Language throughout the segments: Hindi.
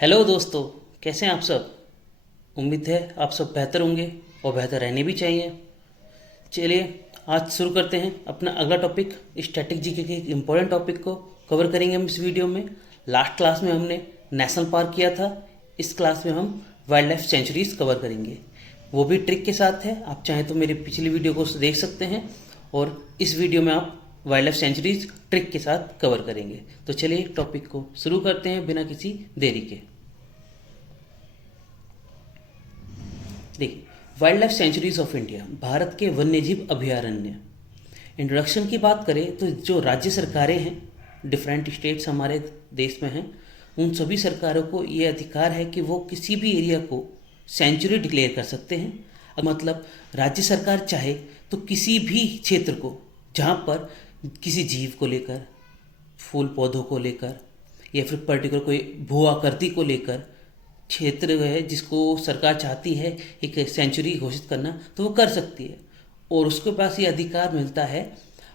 हेलो दोस्तों, कैसे हैं आप सब। उम्मीद है आप सब बेहतर होंगे और बेहतर रहने भी चाहिए। चलिए आज शुरू करते हैं अपना अगला टॉपिक। स्टैटिक जीके के एक इम्पोर्टेंट टॉपिक को कवर करेंगे हम इस वीडियो में। लास्ट क्लास में हमने नेशनल पार्क किया था, इस क्लास में हम वाइल्ड लाइफ सेंचुरीज कवर करेंगे, वो भी ट्रिक के साथ है। आप चाहें तो मेरी पिछली वीडियो को देख सकते हैं और इस वीडियो में आप वाइल्ड लाइफ सेंचुरीज ट्रिक के साथ कवर करेंगे। तो चलिए टॉपिक को शुरू करते हैं बिना किसी देरी के। देखिए, wild life sanctuaries of India, Bharat के वन्यजीव अभयारण्य। इंट्रोडक्शन की बात करें तो जो राज्य सरकारें हैं, डिफरेंट स्टेट्स हमारे देश में हैं, उन सभी सरकारों को ये अधिकार है कि वो किसी भी एरिया को सेंचुरी डिक्लेयर कर सकते हैं। मतलब राज्य सरकार चाहे तो किसी भी क्षेत्र को जहाँ पर किसी जीव को लेकर, फूल पौधों को लेकर या फिर पर्टिकुलर कोई भू आकृति को लेकर क्षेत्र है जिसको सरकार चाहती है एक सेंचुरी घोषित करना, तो वो कर सकती है। और उसके पास ये अधिकार मिलता है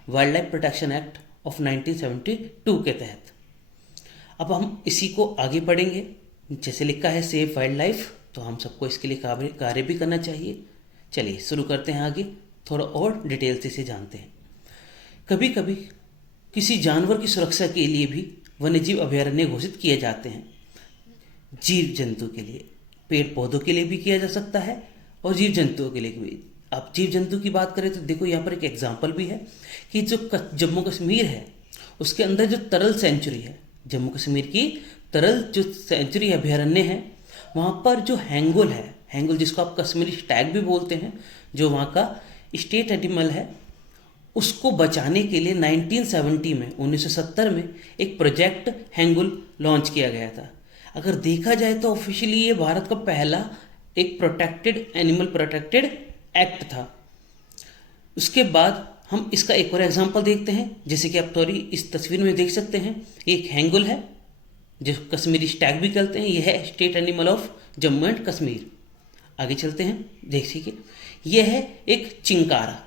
wild life protection act of 1972 के तहत। अब हम इसी को आगे पढ़ेंगे। जैसे लिखा है सेव वाइल्ड लाइफ, तो हम सबको इसके लिए कार्य भी करना चाहिए। चलिए शुरू करते हैं आगे, थोड़ा और डिटेल से इसे जानते हैं। कभी कभी किसी जानवर की सुरक्षा के लिए भी वन्यजीव अभयारण्य घोषित किए जाते हैं। जीव जंतु के लिए, पेड़ पौधों के लिए भी किया जा सकता है और जीव जंतुओं के लिए भी। आप जीव जंतु की बात करें तो देखो यहाँ पर एक एग्जांपल भी है कि जो जम्मू कश्मीर है उसके अंदर जो तरल सेंचुरी है, जम्मू कश्मीर की तरल जो सेंचुरी अभयारण्य है, वहाँ पर जो हैंगुल है, हैंगुल जिसको आप कश्मीरी स्टैग भी बोलते हैं, जो वहाँ का स्टेट एनिमल है, उसको बचाने के लिए 1970 में एक प्रोजेक्ट हैंगुल लॉन्च किया गया था। अगर देखा जाए तो ऑफिशियली ये भारत का पहला एक प्रोटेक्टेड एनिमल प्रोटेक्टेड एक्ट था। उसके बाद हम इसका एक और एग्जांपल देखते हैं, जैसे कि आप थोड़ी इस तस्वीर में देख सकते हैं। एक हैंगुल है जो कश्मीरी स्टैग भी कहते हैं, यह है state animal of Jammu and Kashmir. आगे चलते हैं, देखिए यह है एक चिंकारा,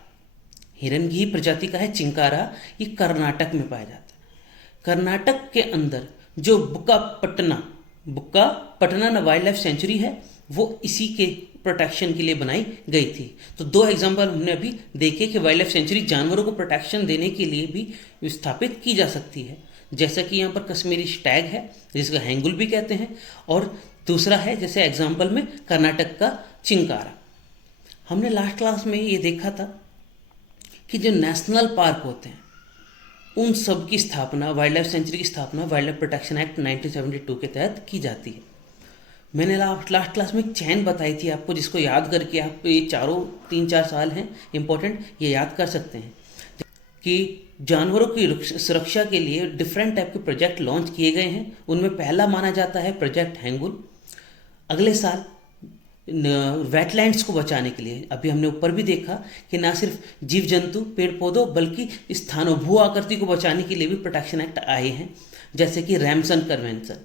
हिरन की प्रजाति का है चिंकारा। ये कर्नाटक में पाया जाता है। कर्नाटक के अंदर जो बुक्का पटना वाइल्ड लाइफ सेंचुरी है, वो इसी के प्रोटेक्शन के लिए बनाई गई थी। तो दो एग्जांपल हमने अभी देखे कि वाइल्ड लाइफ सेंचुरी जानवरों को प्रोटेक्शन देने के लिए भी स्थापित की जा सकती है। जैसा कि यहाँ पर कश्मीरी स्टैग है जिसका हैंगुल भी कहते हैं, और दूसरा है जैसे एग्जाम्पल में कर्नाटक का चिंकारा। हमने लास्ट क्लास में ये देखा था कि जो नेशनल पार्क होते हैं उन सब की स्थापना, वाइल्ड लाइफ सेंचुरी की स्थापना वाइल्ड लाइफ प्रोटेक्शन एक्ट 1972 के तहत की जाती है। मैंने लास्ट क्लास में एक चैन बताई थी आपको, जिसको याद करके आप ये चारों 3-4 साल हैं इम्पोर्टेंट, ये याद कर सकते हैं कि जानवरों की सुरक्षा के लिए डिफरेंट टाइप के प्रोजेक्ट लॉन्च किए गए हैं। उनमें पहला माना जाता है प्रोजेक्ट हैंगुल। अगले साल वेटलैंड्स को बचाने के लिए, अभी हमने ऊपर भी देखा कि ना सिर्फ जीव जंतु पेड़ पौधों बल्कि स्थानों भू आकृति को बचाने के लिए भी प्रोटेक्शन एक्ट आए हैं, जैसे कि रैमसन कन्वेंशन।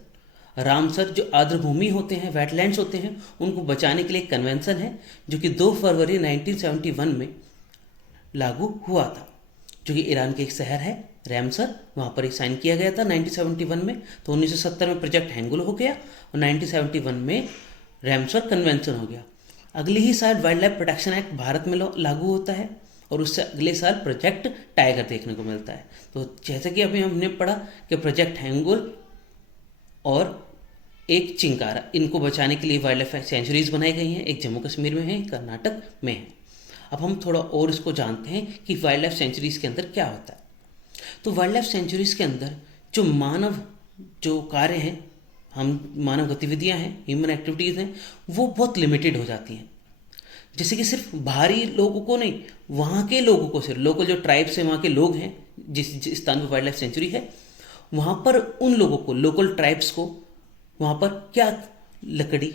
रामसर जो आर्द्रभूमि होते हैं, वेटलैंड्स होते हैं, उनको बचाने के लिए कन्वेंशन है जो कि 2 फरवरी 1971 में लागू हुआ था, जो कि ईरान के एक शहर है रैमसर, वहाँ पर साइन किया गया था 1971 में। तो 1970 में प्रोजेक्ट हैंगुल हो गया और 1971 में रैमसर कन्वेंशन हो गया। अगले ही साल wild life protection act Bharat में लागू होता है और उससे अगले साल प्रोजेक्ट टाइगर देखने को मिलता है। तो जैसे कि अभी हमने पढ़ा कि प्रोजेक्ट हैंगुल और एक चिंकारा, इनको बचाने के लिए वाइल्ड लाइफ सेंचुरीज बनाई गई हैं। एक जम्मू कश्मीर में है, एक कर्नाटक में है। अब हम थोड़ा और इसको जानते हैं कि वाइल्ड लाइफ सेंचुरीज के अंदर क्या होता है। तो वाइल्ड लाइफ सेंचुरीज के अंदर जो मानव जो कार्य हैं, हम मानव गतिविधियां हैं, ह्यूमन एक्टिविटीज़ हैं, वो बहुत लिमिटेड हो जाती हैं। जैसे कि सिर्फ बाहरी लोगों को नहीं, वहाँ के लोगों को, सिर्फ लोकल जो ट्राइब्स हैं, वहाँ के लोग हैं, जिस स्थान पर वाइल्ड लाइफ सेंचुरी है, वहाँ पर उन लोगों को, लोकल ट्राइब्स को, वहाँ पर क्या लकड़ी,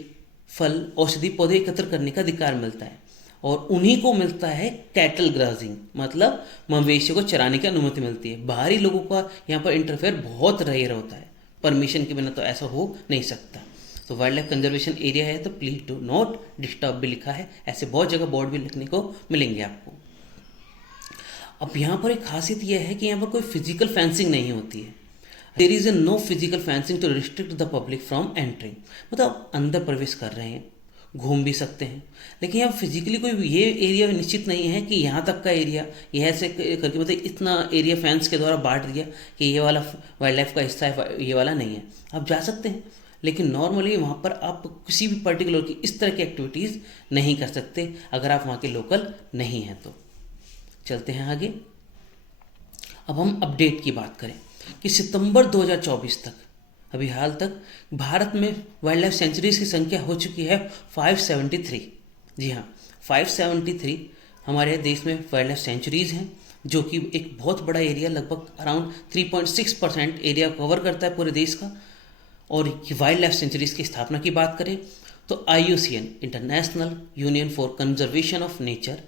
फल, औषधि पौधे एकत्र करने का अधिकार मिलता है। और उन्हीं को मिलता है कैटल ग्राजिंग, मतलब मवेशियों को चराने की अनुमति मिलती है। बाहरी लोगों का यहाँ पर इंटरफेयर बहुत रेयर होता है, परमिशन के बिना तो ऐसा हो नहीं सकता। तो वाइल्ड लाइफ कंजर्वेशन एरिया है तो प्लीज डू नॉट डिस्टर्ब भी लिखा है, ऐसे बहुत जगह बोर्ड भी लिखने को मिलेंगे आपको। अब यहाँ पर एक खासियत यह है कि यहाँ पर कोई फिजिकल फेंसिंग नहीं होती है। There is a no physical fencing to restrict the public from entering, मतलब आप अंदर प्रवेश कर रहे हैं, घूम भी सकते हैं, लेकिन यहाँ फिजिकली कोई ये एरिया निश्चित नहीं है कि यहाँ तक का एरिया, ये ऐसे करके मतलब इतना एरिया फैंस के द्वारा बांट दिया कि ये वाला वाइल्ड लाइफ का हिस्सा है, ये वाला नहीं है। आप जा सकते हैं, लेकिन नॉर्मली वहाँ पर आप किसी भी पर्टिकुलर की इस तरह की एक्टिविटीज़ नहीं कर सकते अगर आप वहाँ के लोकल नहीं हैं तो। चलते हैं आगे। अब हम अपडेट की बात करें कि सितंबर 2024 तक, अभी हाल तक भारत में वाइल्ड लाइफ सेंचुरीज़ की संख्या हो चुकी है 573। जी हाँ, 573 हमारे देश में वाइल्ड लाइफ सेंचुरीज़ हैं, जो कि एक बहुत बड़ा एरिया, लगभग अराउंड 3.6% एरिया कवर करता है पूरे देश का। और वाइल्ड लाइफ सेंचुरीज़ की स्थापना की बात करें तो IUCN international union for conservation of nature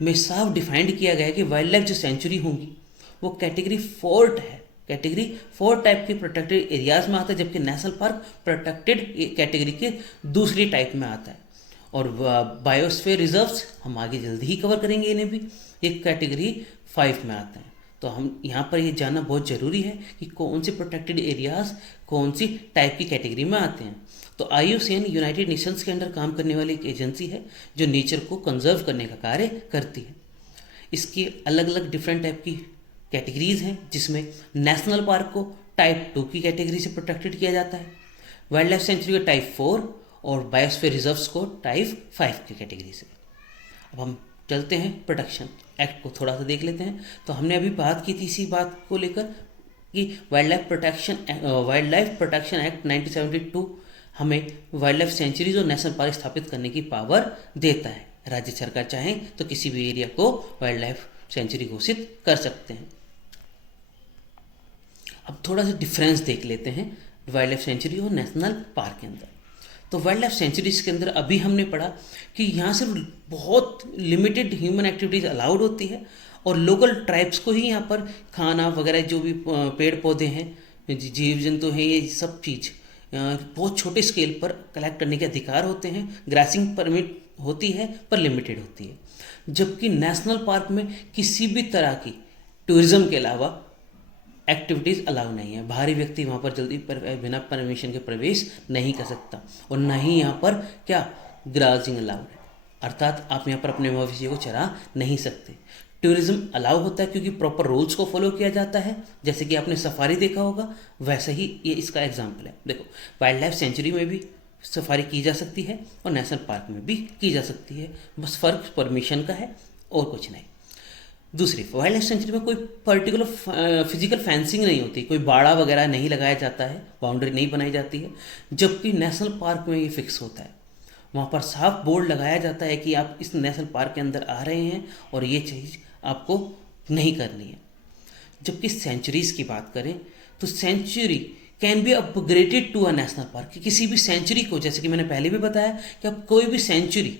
में साफ डिफाइंड किया गया है कि वाइल्ड लाइफ जो सेंचुरी होंगी वो कैटेगरी 4 है, कैटेगरी 4 टाइप के प्रोटेक्टेड एरियाज में आता है, जबकि नेशनल पार्क प्रोटेक्टेड कैटेगरी के दूसरी टाइप में आता है। और बायोस्फीयर रिजर्व्स हम आगे जल्दी ही कवर करेंगे, इन्हें भी ये कैटेगरी 5 में आते हैं। तो हम यहाँ पर ये जानना बहुत ज़रूरी है कि कौन से प्रोटेक्टेड एरियाज कौन सी टाइप की कैटेगरी में आते हैं। तो IUCN यूनाइटेड नेशंस के अंडर काम करने वाली एक एजेंसी है जो नेचर को कंजर्व करने का कार्य करती है। इसकी अलग अलग डिफरेंट टाइप की कैटेगरीज हैं, जिसमें नेशनल पार्क को टाइप 2 की कैटेगरी से प्रोटेक्टेड किया जाता है, वाइल्ड लाइफ सेंचुरी को टाइप 4 और बायोस्फीयर रिजर्व्स को टाइप 5 की कैटेगरी से। अब हम चलते हैं प्रोटेक्शन एक्ट को थोड़ा सा देख लेते हैं। तो हमने अभी बात की थी इसी बात को लेकर कि वाइल्ड लाइफ प्रोटेक्शन एक्ट 1972 हमें वाइल्ड लाइफ सेंचुरीज और नेशनल पार्क स्थापित करने की पावर देता है। राज्य सरकार चाहें तो किसी भी एरिया को वाइल्ड लाइफ सेंचुरी घोषित कर सकते हैं। अब थोड़ा सा डिफरेंस देख लेते हैं वाइल्ड लाइफ सेंचुरी और नेशनल पार्क के अंदर। तो वाइल्ड लाइफ सेंचुरीज के अंदर अभी हमने पढ़ा कि यहाँ सिर्फ बहुत लिमिटेड ह्यूमन एक्टिविटीज़ अलाउड होती है और लोकल ट्राइब्स को ही यहाँ पर खाना वगैरह जो भी पेड़ पौधे हैं, जीव जंतु हैं, ये सब चीज़ बहुत छोटे स्केल पर कलेक्ट करने के अधिकार होते हैं। ग्रासिंग परमिट होती है पर लिमिटेड होती है, जबकि नेशनल पार्क में किसी भी तरह की टूरिज्म के अलावा एक्टिविटीज़ अलाउ नहीं है। बाहरी व्यक्ति वहाँ पर जल्दी बिना परमिशन के प्रवेश नहीं कर सकता, और ना ही यहाँ पर क्या ग्राजिंग अलाउड है, अर्थात आप यहाँ पर अपने मवेशी को चरा नहीं सकते। टूरिज्म अलाउ होता है क्योंकि प्रॉपर रूल्स को फॉलो किया जाता है, जैसे कि आपने सफारी देखा होगा, वैसे ही ये इसका एग्जाम्पल है। देखो, वाइल्ड लाइफ सेंचुरी में भी सफारी की जा सकती है और नेशनल पार्क में भी की जा सकती है, बस फ़र्क परमिशन का है और कुछ नहीं। दूसरी, वाइल्ड लाइफ सेंचुरी में कोई पर्टिकुलर फिजिकल फेंसिंग नहीं होती, कोई बाड़ा वगैरह नहीं लगाया जाता है, बाउंड्री नहीं बनाई जाती है, जबकि नेशनल पार्क में ये फिक्स होता है। वहाँ पर साफ बोर्ड लगाया जाता है कि आप इस नेशनल पार्क के अंदर आ रहे हैं और ये चीज़ आपको नहीं करनी है। जबकि सेंचुरीज़ की बात करें तो sanctuary can be upgraded to a national park. किसी भी सेंचुरी को, जैसे कि मैंने पहले भी बताया कि अब कोई भी सेंचुरी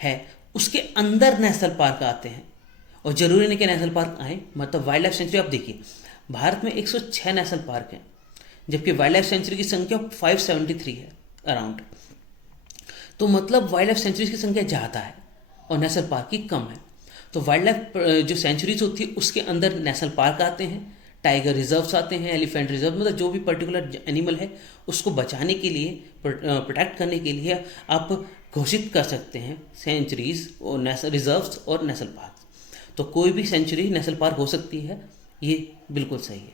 है उसके अंदर नेशनल पार्क आते हैं, और ज़रूरी नहीं कि नेशनल पार्क आए। मतलब वाइल्ड लाइफ सेंचुरी आप देखिए, भारत में 106 नेशनल पार्क हैं, जबकि वाइल्ड लाइफ सेंचुरी की संख्या 573 है अराउंड। तो मतलब वाइल्ड लाइफ सेंचुरीज की संख्या ज़्यादा है और नेशनल पार्क की कम है। तो वाइल्ड लाइफ जो सेंचुरीज होती है उसके अंदर नेशनल पार्क आते हैं, टाइगर रिजर्व्स आते हैं, एलिफेंट रिजर्व, मतलब जो भी पर्टिकुलर एनिमल है उसको बचाने के लिए, प्रोटेक्ट करने के लिए आप घोषित कर सकते हैं सेंचुरीज और नेशनल रिजर्व्स और नेशनल पार्क। तो कोई भी सेंचुरी नेशनल पार्क हो सकती है, ये बिल्कुल सही है।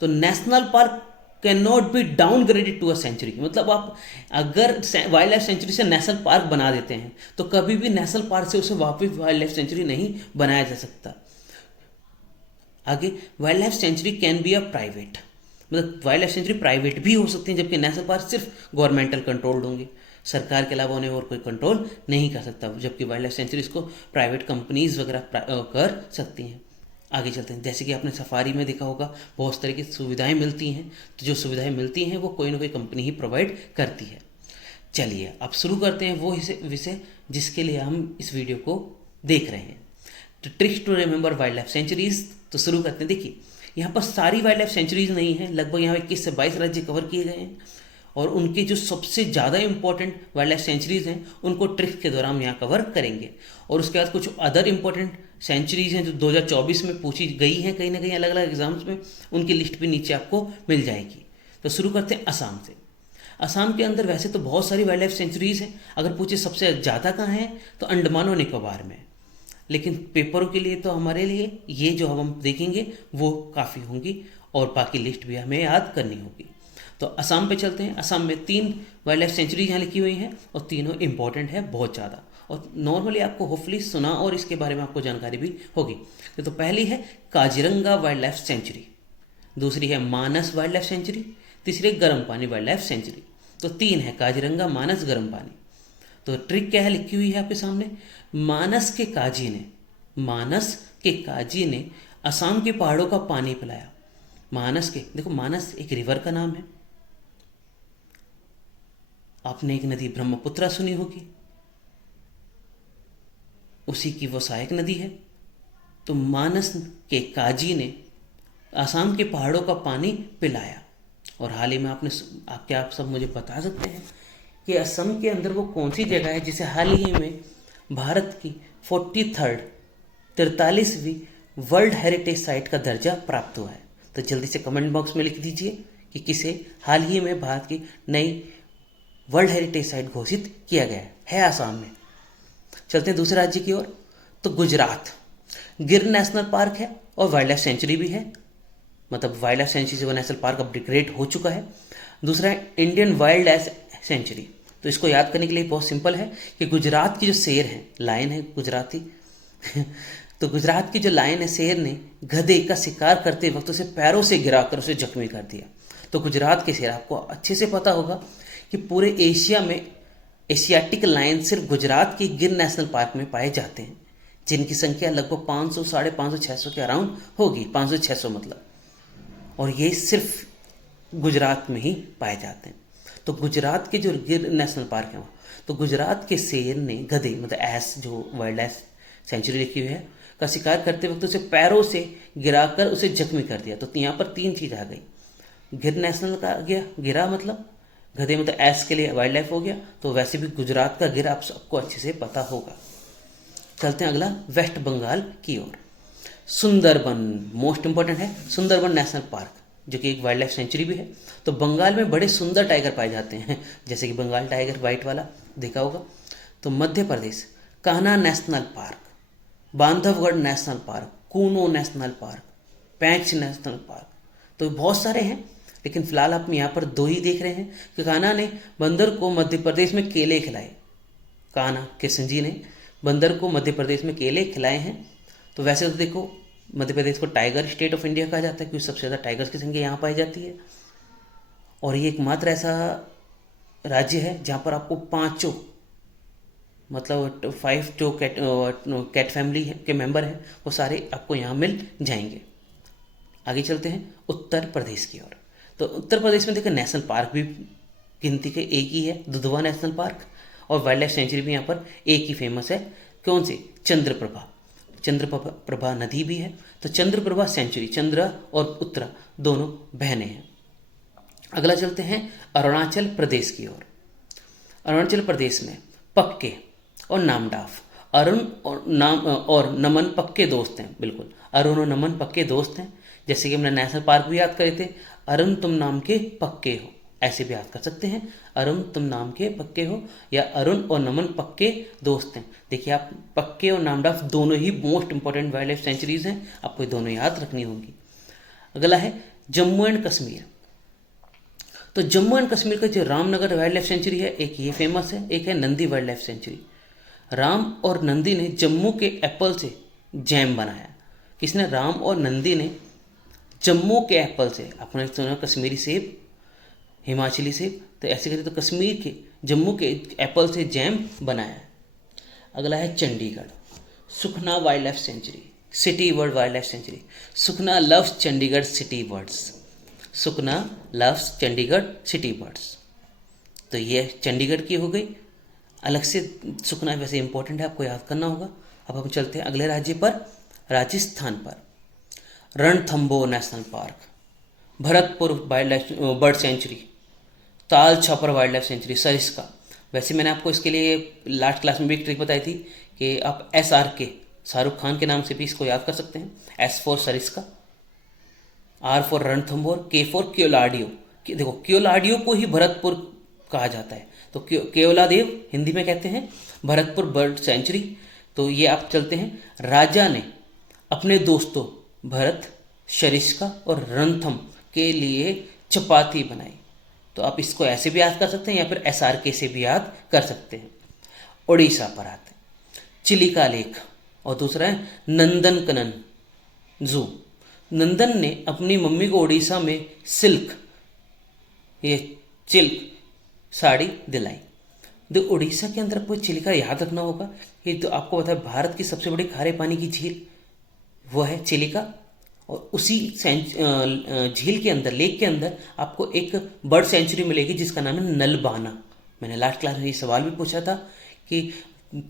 तो national park can not be downgraded to a sanctuary, मतलब आप अगर वाइल्ड लाइफ सेंचुरी से नेशनल पार्क बना देते हैं तो कभी भी नेशनल पार्क से उसे वापस वाइल्ड लाइफ सेंचुरी नहीं बनाया जा सकता। आगे, wild life sanctuary can be a private, मतलब वाइल्ड लाइफ सेंचुरी प्राइवेट भी हो सकती हैं, जबकि नेशनल पार्क सिर्फ गवर्नमेंटल कंट्रोल्ड होंगे, सरकार के अलावा उन्हें और कोई कंट्रोल नहीं कर सकता, जबकि वाइल्ड लाइफ सेंचुरीज को प्राइवेट कंपनीज वगैरह कर सकती हैं। आगे चलते हैं, जैसे कि आपने सफारी में देखा होगा बहुत तरह की सुविधाएं मिलती हैं, तो जो सुविधाएं मिलती हैं वो कोई ना कोई कंपनी ही प्रोवाइड करती है। चलिए अब शुरू करते हैं वो विषय जिसके लिए हम इस वीडियो को देख रहे हैं, तो tricks to remember wild life sanctuaries. तो शुरू करते हैं। देखिए, यहाँ पर सारी वाइल्ड लाइफ सेंचुरीज नहीं है, लगभग यहाँ 21 से 22 राज्य कवर किए गए हैं, और उनके जो सबसे ज़्यादा इंपॉर्टेंट वाइल्ड लाइफ सेंचुरीज हैं उनको ट्रिक्स के दौरान हम यहाँ कवर करेंगे, और उसके बाद कुछ अदर इंपॉर्टेंट सेंचुरीज हैं जो 2024 में पूछी गई हैं कहीं ना कहीं अलग अलग एग्जाम्स में, उनकी लिस्ट भी नीचे आपको मिल जाएगी। तो शुरू करते हैं असम से। असम के अंदर वैसे तो बहुत सारी वाइल्ड लाइफ सेंचुरीज हैं, अगर पूछे सबसे ज़्यादा कहाँ है तो अंडमान और निकोबार में, लेकिन पेपरों के लिए तो हमारे लिए ये जो हम देखेंगे वो काफ़ी होंगी और बाकी लिस्ट भी हमें याद करनी होगी। तो असम पे चलते हैं। असम में 3 वाइल्ड लाइफ सेंचुरी यहाँ लिखी हुई हैं और तीनों इंपॉर्टेंट है बहुत ज़्यादा, और नॉर्मली आपको होपफुली सुना और इसके बारे में आपको जानकारी भी होगी। तो पहली है काजीरंगा वाइल्ड लाइफ सेंचुरी, दूसरी है मानस वाइल्ड लाइफ सेंचुरी, तीसरी गर्म पानी वाइल्ड लाइफ सेंचुरी। तो 3 है काजीरंगा, मानस, गर्म पानी। तो ट्रिक क्या है लिखी हुई है आपके सामने। मानस के काजी ने असम के पहाड़ों का पानी पिलाया। मानस के, देखो मानस एक रिवर का नाम है, आपने एक नदी ब्रह्मपुत्रा सुनी होगी, उसी की वो सहायक नदी है। तो मानस के काजी ने असम के पहाड़ों का पानी पिलाया। और हाल ही में आप सब मुझे बता सकते हैं कि असम के अंदर वो कौन सी जगह है जिसे हाल ही में भारत की 43वीं वर्ल्ड हेरिटेज साइट का दर्जा प्राप्त हुआ है। तो जल्दी से कमेंट बॉक्स में लिख दीजिए कि किसे हाल ही में भारत की नई वर्ल्ड हेरिटेज साइट घोषित किया गया है असम में। चलते हैं दूसरे राज्य की ओर। तो गुजरात, गिर नेशनल पार्क है और वाइल्ड लाइफ सेंचुरी भी है, मतलब वाइल्ड लाइफ सेंचुरी से वो नेशनल पार्क अपग्रेड हो चुका है। दूसरा है इंडियन वाइल्ड लाइफ सेंचुरी। तो इसको याद करने के लिए बहुत सिंपल है कि गुजरात की जो शेर है, लायन है गुजराती तो गुजरात की जो लायन है, शेर ने गधे का शिकार करते वक्त उसे पैरों से गिराकर उसे जख्मी कर दिया। तो गुजरात के शेर, आपको अच्छे से पता होगा कि पूरे एशिया में एशियाटिक लायन सिर्फ गुजरात के गिर नेशनल पार्क में पाए जाते हैं, जिनकी संख्या लगभग 500, 550, 600 के अराउंड होगी, 500-600 मतलब, और ये सिर्फ गुजरात में ही पाए जाते हैं। तो गुजरात के जो गिर नेशनल पार्क है वहाँ, तो गुजरात के शेर ने गधे मतलब एस जो वाइल्ड लाइफ सेंचुरी लिखी हुई है का शिकार करते वक्त उसे पैरों से गिराकर उसे जख्मी कर दिया। तो यहाँ पर 3 चीज़ आ गई, गिर नेशनल का आ गया, गिरा मतलब गधे मतलब एस के लिए वाइल्ड लाइफ हो गया। तो वैसे भी गुजरात का गिर आप सबको अच्छे से पता होगा। चलते हैं अगला वेस्ट बंगाल की ओर। सुंदरबन मोस्ट इंपॉर्टेंट है, सुंदरबन नेशनल पार्क जो कि एक वाइल्ड लाइफ सेंचुरी भी है। तो बंगाल में बड़े सुंदर टाइगर पाए जाते हैं, जैसे कि बंगाल टाइगर वाइट वाला देखा होगा। तो Madhya Pradesh, Kanha national park, Bandhavgarh national park, Kuno national park, Pench national park. तो बहुत सारे हैं, लेकिन फिलहाल आप यहाँ पर 2 ही देख रहे हैं कि कान्हा ने बंदर को मध्य प्रदेश में केले खिलाए। कान्हा कृष्ण जी ने बंदर को मध्य प्रदेश में केले खिलाए हैं। तो वैसे तो देखो मध्य प्रदेश को टाइगर स्टेट ऑफ इंडिया कहा जाता है क्योंकि सबसे ज़्यादा टाइगर्स की संख्या यहाँ पाई जाती है, और ये एकमात्र ऐसा राज्य है जहाँ पर आपको 5 मतलब 5 जो कैट फैमिली के मेंबर हैं वो सारे आपको यहाँ मिल जाएंगे। आगे चलते हैं उत्तर प्रदेश की ओर। तो उत्तर प्रदेश में देखो नेशनल पार्क भी गिनती के एक ही है, दुधवा नेशनल पार्क, और वाइल्ड लाइफ सेंचुरी भी यहाँ पर एक ही फेमस है। कौन सी? चंद्रप्रभा नदी भी है। तो चंद्रप्रभा सेंचुरी, चंद्र और उत्तरा दोनों बहनें हैं। अगला चलते हैं अरुणाचल प्रदेश की ओर। अरुणाचल प्रदेश में पक्के और नामडाफ, अरुण और नमन पक्के दोस्त हैं। बिल्कुल, अरुण और नमन पक्के दोस्त हैं। जैसे कि हमने नेशनल पार्क भी याद करे थे, अरुण तुम नाम के पक्के हो, ऐसे भी याद कर सकते हैं, अरुण तुम नाम के पक्के हो, या अरुण और नमन पक्के दोस्त हैं। देखिए आप, पक्के और नामडाफ दोनों ही most important wild life sanctuaries हैं, आपको ये दोनों याद रखनी होंगी। अगला है जम्मू एंड कश्मीर। तो जम्मू एंड कश्मीर का जो रामनगर वाइल्ड लाइफ सेंचुरी है, एक ये फेमस है, एक है Nandi wild life sanctuary. Ram और नंदी ने जम्मू के एप्पल से जैम बनाया। किसने? राम और नंदी ने जम्मू के एप्पल से, आपने सुना कश्मीरी सेब, हिमाचली सेब, तो ऐसे करें तो कश्मीर के जम्मू के एप्पल से जैम बनाया है। अगला है Chandigarh, Sukhna wild life sanctuary, city bird wild life sanctuary. Sukhna loves Chandigarh city birds, Sukhna loves Chandigarh city birds. तो ये चंडीगढ़ की हो गई। अलग से सुखना वैसे इंपॉर्टेंट है, आपको याद करना होगा। अब हम चलते हैं अगले राज्य पर, राजस्थान पर। Ranthambore national park, Bharatpur wild life bird sanctuary, Tal Chhapar wild life sanctuary, Sariska. वैसे मैंने आपको इसके लिए लास्ट क्लास में भी एक ट्रिक बताई थी कि आप SRK शाहरुख खान के नाम से भी इसको याद कर सकते हैं। S for Sariska, R for Ranthambore, K for Keoladeo. देखो क्योलाडियो को ही भरतपुर कहा जाता है, तो केवलादेव हिंदी में कहते हैं भरतपुर बर्ड सेंचुरी। तो ये आप चलते हैं, राजा ने अपने दोस्तों भरत, सरिस्का और रणथम के लिए चपाती बनाई। तो आप इसको ऐसे भी याद कर सकते हैं या फिर SRK से भी याद कर सकते हैं। उड़ीसा पर आते हैं, चिलिका लेक, और दूसरा है नंदनकनन जू। नंदन ने अपनी मम्मी को उड़ीसा में चिल्क साड़ी दिलाई। तो उड़ीसा के अंदर कोई चिलिका याद रखना होगा, ये तो आपको पता है भारत की सबसे बड़ी खारे पानी की झील वो है चिलिका, और उसी झील के अंदर, लेक के अंदर आपको एक बर्ड सेंचुरी मिलेगी जिसका नाम है नलबाना। मैंने लास्ट क्लास में ये सवाल भी पूछा था कि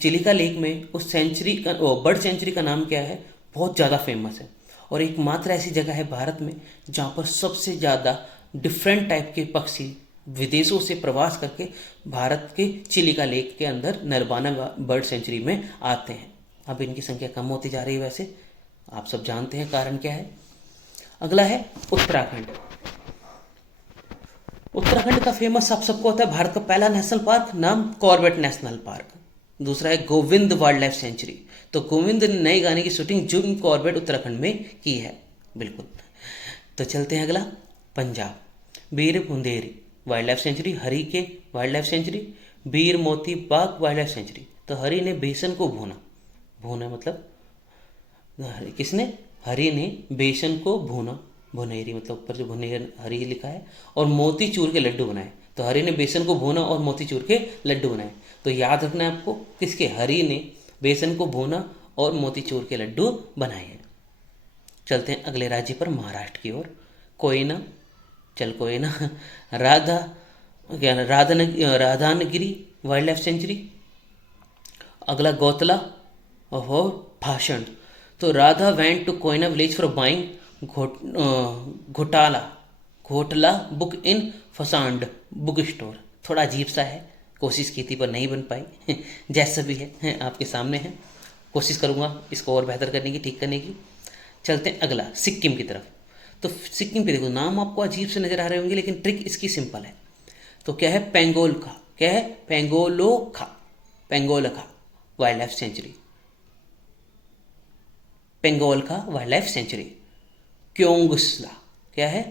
चिलिका लेक में उस सेंचुरी का, बर्ड सेंचुरी का नाम क्या है, बहुत ज़्यादा फेमस है, और एकमात्र ऐसी जगह है भारत में जहाँ पर सबसे ज़्यादा डिफरेंट टाइप के पक्षी विदेशों से प्रवास करके भारत के चिलिका लेक के अंदर नरबाना बर्ड सेंचुरी में आते हैं। अब इनकी संख्या कम होती जा रही है, वैसे आप सब जानते हैं कारण क्या है। अगला है उत्तराखंड। उत्तराखंड का फेमस आप सबको होता है भारत का पहला नेशनल पार्क, नाम कॉर्बेट नेशनल पार्क। दूसरा है गोविंद वाइल्ड लाइफ सेंचुरी। तो गोविंद ने नए गाने की शूटिंग जिम कॉर्बेट उत्तराखंड में की है, बिल्कुल। तो चलते हैं अगला, पंजाब, बीर बुंदेरी वाइल्ड लाइफ सेंचुरी, हरी के वाइल्ड लाइफ सेंचुरी, बीर Moti Bagh wild life sanctuary. तो हरी ने बेसन को भूना मतलब किसने, हरी ने बेसन को भूना, भुनेरी मतलब ऊपर जो भुनेर हरी लिखा है, और मोती चूर के लड्डू बनाए। तो हरी ने बेसन को भूना और मोती चूर के लड्डू बनाए। तो याद रखना है आपको, किसके, हरी ने बेसन को भूना और मोती चूर के लड्डू बनाए हैं। चलते हैं अगले राज्य पर, महाराष्ट्र की ओर, Koyna, Koyna, Radhanagari wild life sanctuary. अगला गौतला और भाषण। तो Radha went to Koyna village for buying Ghotla book in Phansad book store. थोड़ा अजीब सा है, कोशिश की थी पर नहीं बन पाई जैसा भी है आपके सामने है, कोशिश करूँगा इसको और बेहतर करने की, ठीक करने की। चलते हैं अगला, सिक्किम की तरफ। तो सिक्किम पे देखो, नाम आपको अजीब से नजर आ रहे होंगे लेकिन ट्रिक इसकी सिंपल है। तो क्या है, पेंगोलखा, क्या है, Pangolakha wild life sanctuary, Pangolakha wild life sanctuary. Kyongnosla, क्या है,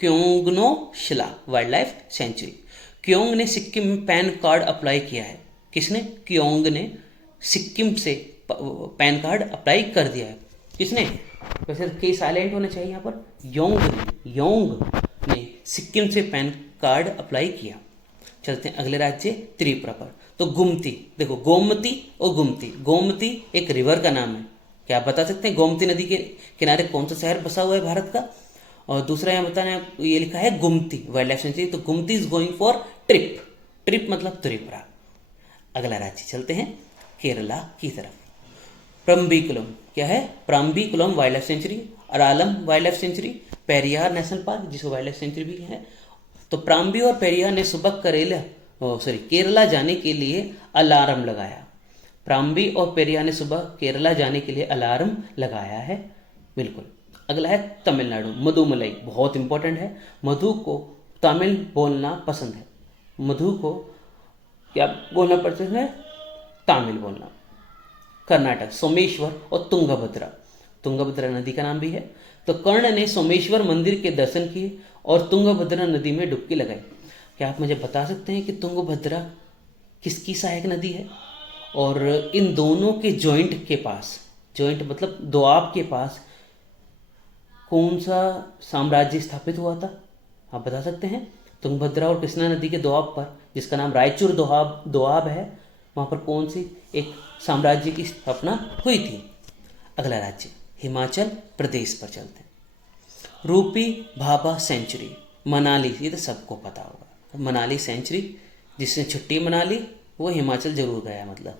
Kyongnosla wild life sanctuary. Kyong ने सिक्किम में पैन कार्ड अप्लाई किया है। किसने, क्योंग ने सिक्किम से पैन कार्ड अप्लाई कर दिया है। किसने, वैसे के साइलेंट होना चाहिए यहाँ पर, योंग ने सिक्किम से पैन कार्ड अप्लाई किया। चलते हैं अगले राज्य, त्रिपुरा पर। तो गुमती, देखो गोमती और गोमती एक रिवर का नाम है। क्या आप बता सकते हैं गोमती नदी के किनारे कौन सा शहर बसा हुआ है भारत का? और दूसरा यहाँ बताना, ये लिखा है गुमती वाइल्ड लाइफ सेंचुरी। तो गुमती इज गोइंग फॉर ट्रिप मतलब त्रिपुरा। अगला राज्य चलते हैं केरला की तरफ, प्रम्बिकुलम, क्या है, Parambikulam wild life sanctuary, Aralam wild life sanctuary, Periyar national park जिसको वाइल्ड लाइफ सेंचुरी भी है। तो प्राम्बी और पेरियार ने सुबह केरला जाने के लिए अलार्म लगाया। प्राम्बी और पेरियार ने सुबह केरला जाने के लिए अलार्म लगाया है, बिल्कुल। अगला है तमिलनाडु, मधुमलाई, बहुत इंपॉर्टेंट है। मधु को तमिल बोलना पसंद है, मधु को क्या बोलना पसंद है, तमिल बोलना। कर्नाटक, सोमेश्वर और तुंगभद्रा नदी का नाम भी है। तो कर्ण ने सोमेश्वर मंदिर के दर्शन किए और तुंगभद्रा नदी में डुबकी लगाई। क्या आप मुझे बता सकते हैं कि तुंगभद्रा किसकी सहायक नदी है? और इन दोनों के जॉइंट के पास, जॉइंट मतलब दोआब के पास कौन सा साम्राज्य स्थापित हुआ था? आप बता सकते हैं? तुंगभद्रा और कृष्णा नदी के दोआब पर, जिसका नाम रायचूर दोआब है, वहाँ पर कौन सी एक साम्राज्य की स्थापना हुई थी? अगला राज्य हिमाचल प्रदेश पर चलते हैं। रूपी भाभा सेंचुरी, मनाली, ये तो सबको पता होगा, मनाली सेंचुरी। जिसने छुट्टी मना ली वो हिमाचल जरूर गया मतलब।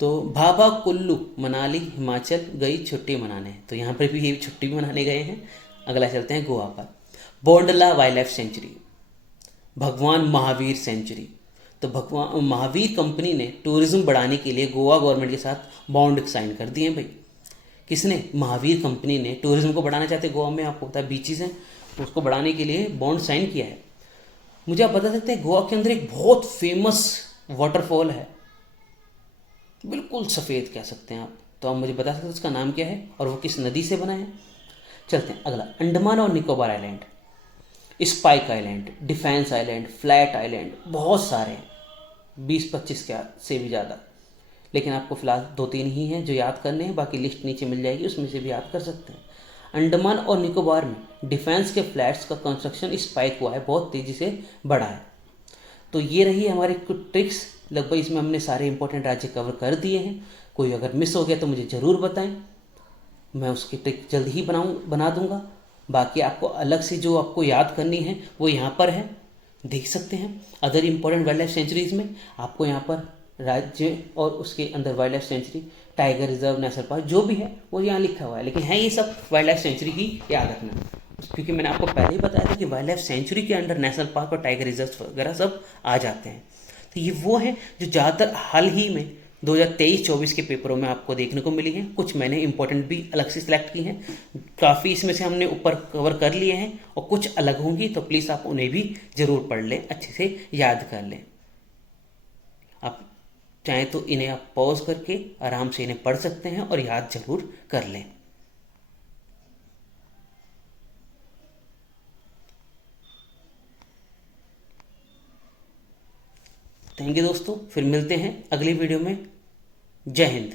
तो भाभा कुल्लू मनाली हिमाचल गई छुट्टी मनाने, तो यहाँ पर भी ये छुट्टी भी मनाने गए हैं। अगला चलते हैं गोवा पर, बोंडला वाइल्ड लाइफ सेंचुरी, भगवान महावीर सेंचुरी, तो भगवान महावीर कंपनी ने टूरिज्म बढ़ाने के लिए गोवा गवर्नमेंट के साथ बॉन्ड साइन कर दिए हैं भाई। किसने? महावीर कंपनी ने टूरिज्म को बढ़ाना चाहते गोवा में, आपको पता है बीचेस हैं, तो उसको बढ़ाने के लिए बॉन्ड साइन किया है। मुझे आप बता सकते हैं गोवा के अंदर एक बहुत फेमस वाटरफॉल है, बिल्कुल सफ़ेद कह सकते हैं आप, तो आप मुझे बता सकते हैं उसका नाम क्या है और वो किस नदी से बना है? चलते हैं अगला, अंडमान और Nicobar island, spike island, defence island, flat island, बहुत सारे हैं, 20-25 के से भी ज़्यादा, लेकिन आपको फिलहाल 2-3 ही हैं जो याद करने हैं, बाकी लिस्ट नीचे मिल जाएगी, उसमें से भी याद कर सकते हैं। अंडमान और निकोबार में डिफेंस के फ्लैट्स का कंस्ट्रक्शन स्पाइक हुआ है, बहुत तेज़ी से बढ़ा है। तो ये रही हमारी कुछ ट्रिक्स, लगभग इसमें हमने सारे इंपॉर्टेंट राज्य कवर कर दिए हैं। कोई अगर मिस हो गया तो मुझे ज़रूर बताएं, मैं उसकी ट्रिक जल्द ही बना दूंगा। बाकी आपको अलग से जो आपको याद करनी है वो यहाँ पर है, देख सकते हैं। Other important wild life centuries में आपको यहाँ पर राज्य और उसके अंदर wild life sanctuary, tiger reserve, national park जो भी है वो यहाँ लिखा हुआ है, लेकिन है ये सब वाइल्ड लाइफ सेंचुरी ही याद रखना, क्योंकि मैंने आपको पहले ही बताया था कि वाइल्ड लाइफ सेंचुरी के अंडर नेशनल पार्क और टाइगर रिजर्व वगैरह सब आ जाते हैं। तो ये वो हैं जो ज़्यादातर हाल ही में 2023-24 के पेपरों में आपको देखने को मिली हैं। कुछ मैंने इंपॉर्टेंट भी अलग से सिलेक्ट की हैं, काफ़ी इसमें से हमने ऊपर कवर कर लिए हैं, और कुछ अलग होंगी तो प्लीज़ आप उन्हें भी ज़रूर पढ़ लें, अच्छे से याद कर लें। आप चाहें तो इन्हें आप पॉज करके आराम से इन्हें पढ़ सकते हैं और याद ज़रूर कर लें। थैंक यू दोस्तों, फिर मिलते हैं अगली वीडियो में। जय हिंद।